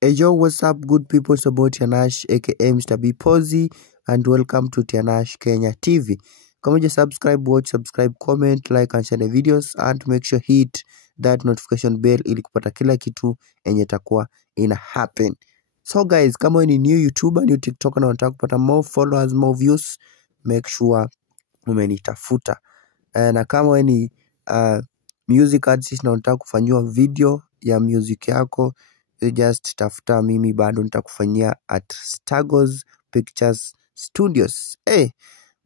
Hey yo, what's up good people, it's about Tianash aka Mr. B Posy and welcome to Tianash Kenya TV. Kama uja subscribe, comment, like and share the videos and make sure hit that notification bell ili kupata kila kitu enye takuwa ina happen. So guys, kama ni new YouTuber, new TikToker na unataka kupata more followers, more views, make sure umenitafuta. Na kama ni music artist na unataka kufanyiwa video ya music yako, you just tafuta mimi, bado nitakufanyia at Stagos Pictures Studios.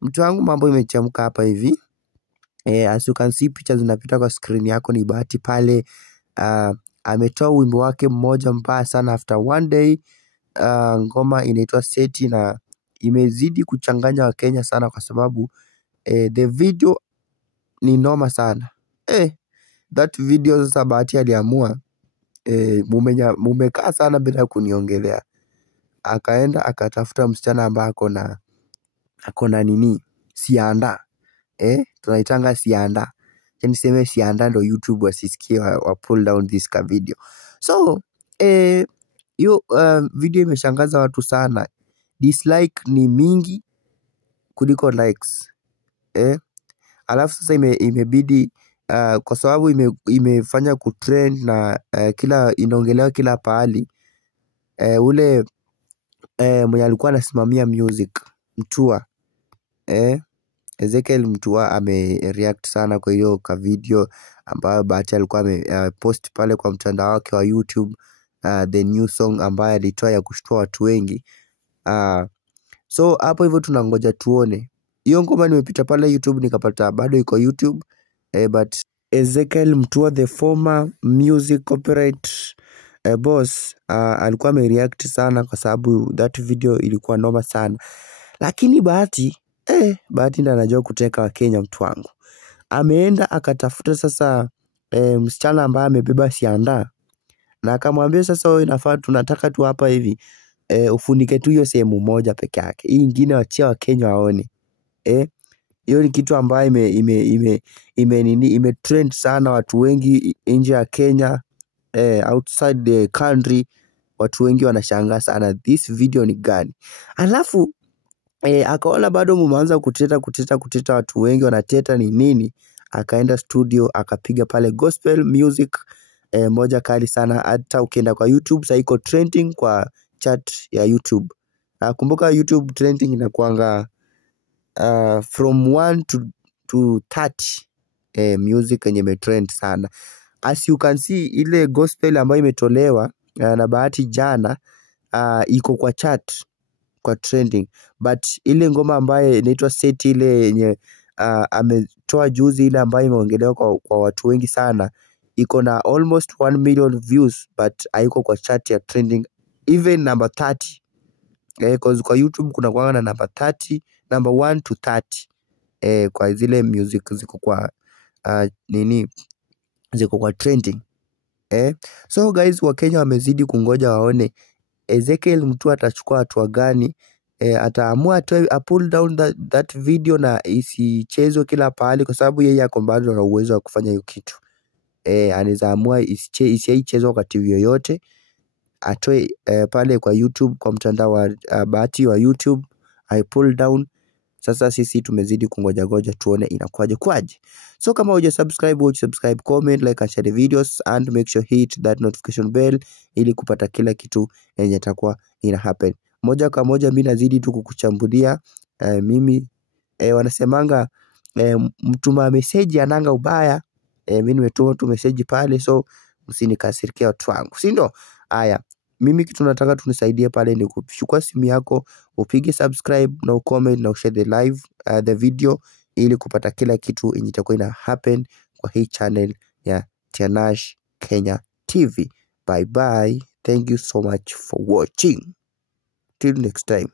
Mtu wangu, mambo imechemka hapa hivi. As you can see, pictures zinapita kwa screen yako. Ni Bahati pale ametoa wimbo wake mmoja mbaya sana after one day. Ngoma inaitwa Seti na imezidi kuchanganya Wakenya sana kwa sababu the video ni noma sana. That video sasa Bahati aliamua mumekaa sana bila kuniongelea. Akaenda akatafuta msichana ambaye ako na nini, sianda. Tunaitanga sianda. Niseme sianda ndo YouTube wasisikie wa pull down this ka video. So hiyo video imeshangaza watu sana. Dislike ni mingi kuliko likes. Alafu sasa imebidi kwa sababu imefanya kutrend na kila inaongelewa kila pahali. Ule mwenye alikuwa anasimamia music Mtua, Ezekiel Mtua amereact sana kwa hiyo ka video ambayo Bahati alikuwa amepost pale kwa mtandao wake wa YouTube, the new song ambayo alitoa ya kushtua watu wengi. So hapo hivyo tunangoja tuone. Hiyo ngoma nimepita pale YouTube nikapata bado iko YouTube, but Ezekiel Mtua, the former music copyright boss, alikuwa amereact sana kwa sababu that video ilikuwa noma sana. Lakini Bahati ndiye anajua kuteka Wakenya. Mtu wangu ameenda akatafuta sasa msichana ambaye amebeba sianda, na akamwambia sasa wewe inafaa, tunataka tu hapa hivi ufunike tu hiyo sehemu moja peke yake, hii nyingine wachia Wakenya waone. Hiyo ni kitu ambayo ime trend sana, watu wengi nje ya Kenya, outside the country, watu wengi wanashangaa sana this video ni gani. Alafu akaona bado mumeanza kuteta, watu wengi wanateta ni nini, akaenda studio akapiga pale gospel music moja kali sana. Hata ukienda kwa YouTube sasa iko trending kwa chat ya YouTube. Kumbuka YouTube trending inakuanga from 1 to 30 music yenye imetrend sana. As you can see, ile gospel ambayo imetolewa na Bahati jana iko kwa chat, kwa trending, but ile ngoma ambayo inaitwa Seti, ile yenye ametoa juzi, ile ambayo imeongelewa kwa watu wengi sana, iko na almost 1 million views, but haiko kwa chat ya trending even number 30. Cause kwa YouTube kuna kuanga na number 30, number 1 to 30 kwa zile music ziko kwa ziko kwa trending. So guys, Wakenya wamezidi kungoja waone Ezekiel Mtua atachukua hatua gani. Ataamua pull down that video na isichezwe kila pahali, kwa sababu yeye ako bado na uwezo wa kufanya hiyo kitu. Anaweza amua isichezwe wakati yoyote, atoe pale kwa YouTube, kwa mtandao wa Bahati wa YouTube, I pull down. Sasa sisi tumezidi kungoja tuone inakuaje kwaje. So kama huja subscribe, comment, like and share the videos and make sure hit that notification bell ili kupata kila kitu yenye itakuwa ina happen. Moja kwa moja mimi nazidi tu kukuchambulia. Mimi wanasemanga mtuma message ananga ubaya. Mimi nimetuma tu message pale, so msinikasirikia watu wangu, si ndio? Haya, mimi kitu nataka tunisaidie pale ni kuchukua simu yako, upige subscribe na ucomment na ushare the live the video ili kupata kila kitu yenye itakuwa ina happen kwa hii channel ya Tianash Kenya TV. Bye bye. Thank you so much for watching. Till next time.